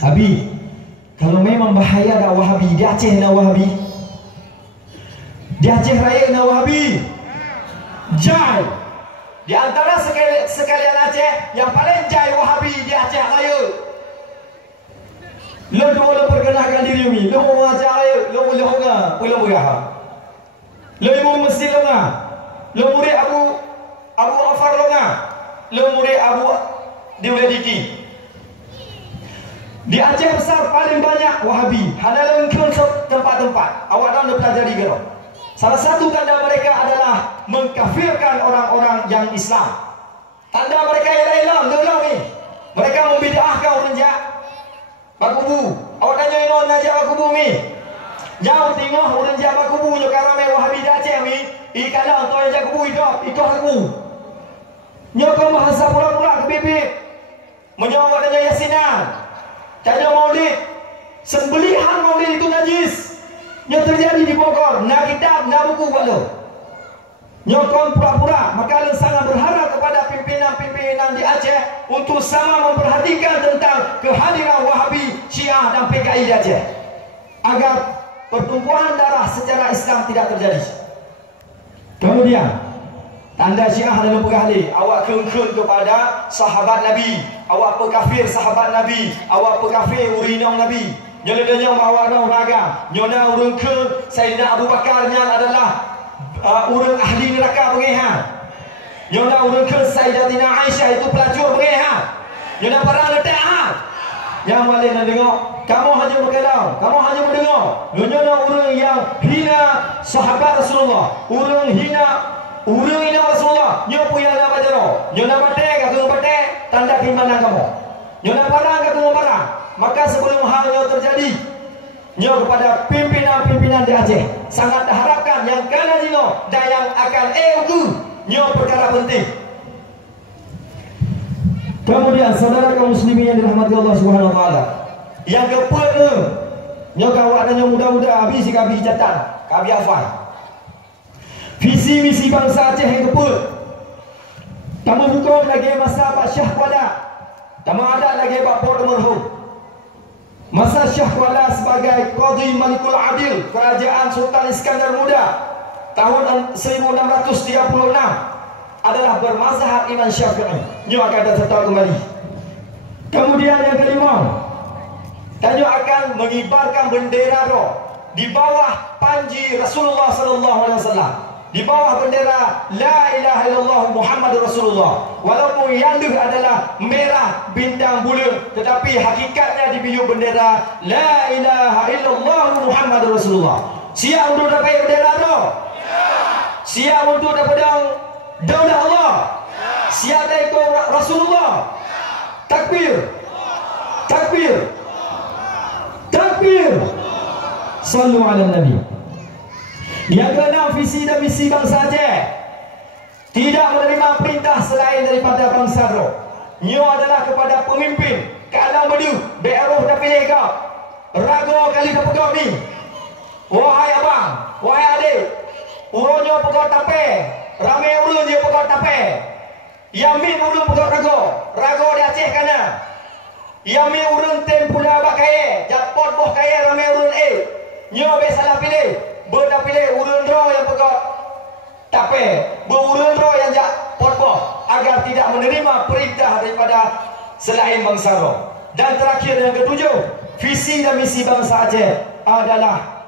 Habib, kalau memang bahaya dah Wahabi, di Aceh nak Wahabi, di Aceh Raya nak Wahabi, jai. Di antara sekalian Aceh yang paling jai Wahabi di Aceh Raya. Lo dua perkenalkan diri mi, lo orang Aceh Raya, lo boleh orang, boleh berah. Lo ibu masjid lo ngah, lo murid Abu Afar lo ngah, lo murid Abu Diuladiki. Di Aceh besar paling banyak Wahabi. Hanya lengkung tempat-tempat. Awak dah pelajari ke? Salah satu tanda mereka adalah mengkafirkan orang-orang yang Islam. Tanda mereka ialah Islam ni. Mereka membid'ahkan orang jahat. Bakubu. Awak tanya inon najak bakubu ni. Jauh tengok orang jahat bakubu nyo karame Wahabi di Aceh ni. Ikala untuk yang jahat kubu itu aku. Nyo kau bahasa pula-pula ke bibir. Menjawab tanya Yasinan. Tanya maulid, sembelihan maulid itu najis yang terjadi di Bogor. Nak kitab, nak buku buat lo. Nyokong pura-pura. Maka kalian sangat berharap kepada pimpinan-pimpinan di Aceh untuk sama memperhatikan tentang kehadiran Wahabi, Syiah dan PKI di Aceh, agar pertumbuhan darah secara Islam tidak terjadi. Kemudian tanda Syiah dalam perkahli, awak kengkeng kepada sahabat Nabi, awak pekafir sahabat Nabi, awak pekafir urinong Nabi. Nyoledanya awak dah raga, nyoda urung ke Sayyidina Abu Bakar yang adalah urung ahli neraka bergehan. Nyoda urung ke Sayyidatina Aisyah itu pelacur bergehan. Nyoda perang letak ha. Yang balik nak dengar, kamu hanya berkelau, kamu hanya mendengar. Nyoda urung yang hina sahabat Rasulullah, urung hina urang ini Rasulullah, nyo puyah nak baca roh, nyo nak batek, aku nak batek, tanda keimanan kamu. Nyo nak parang, aku nak parang. Maka sebelum hal nyo terjadi, nyo kepada pimpinan-pimpinan di Aceh sangat diharapkan yang kena dino dan yang akan uku, nyo perkara penting. Kemudian saudara kaum muslimin yang dirahmati Allah Subhanahu Wa Taala, yang kepada nyo kawak dan nyo muda-muda habis catatan, kabi hafal. Visi misi bangsa Aceh yang keput. Tamu hukum lagi masa Pak Syah Kuala. Tamu adat lagi Pak Port Merhum. Masa Syah Kuala sebagai Qadhi Malikul Adil Kerajaan Sultan Iskandar Muda tahun 1636 adalah bermazhab Imam Syafi'i. Nyo akan datang kembali. Kemudian yang kelima, Tanyo akan mengibarkan bendera roh di bawah panji Rasulullah sallallahu alaihi wasallam. Di bawah bendera La ilaha illallah Muhammadur Rasulullah. Walaupun yang itu adalah merah bintang bulan, tetapi hakikatnya di bawah bendera La ilaha illallah Muhammadur Rasulullah. Siap untuk dapat bendera itu? Siap untuk dapat daulah Allah? Siap dari Rasulullah? Takbir, takbir, takbir. Sallu ala Nabi. Yang keenam, visi dan misi bangsa Aceh tidak menerima perintah selain daripada bangsa roh. Nyo adalah kepada pemimpin kalau bedu be'aruh dah pilih kau ragu kali dah pegang ni. Wahai abang, wahai adik, uronyo pegang tape, ramai urun dia pegang tape. Yamin urun pegang rago di Aceh kana. Yamin urun tempula bakaya, japot boh kaya ramai urun Nyo be salah pilih. Berdah pilih urun roh yang pegang tape, berurun roh yang jak pot-pot, agar tidak menerima perintah daripada selain bangsa roh. Dan terakhir yang ketujuh, visi dan misi bangsa Aceh adalah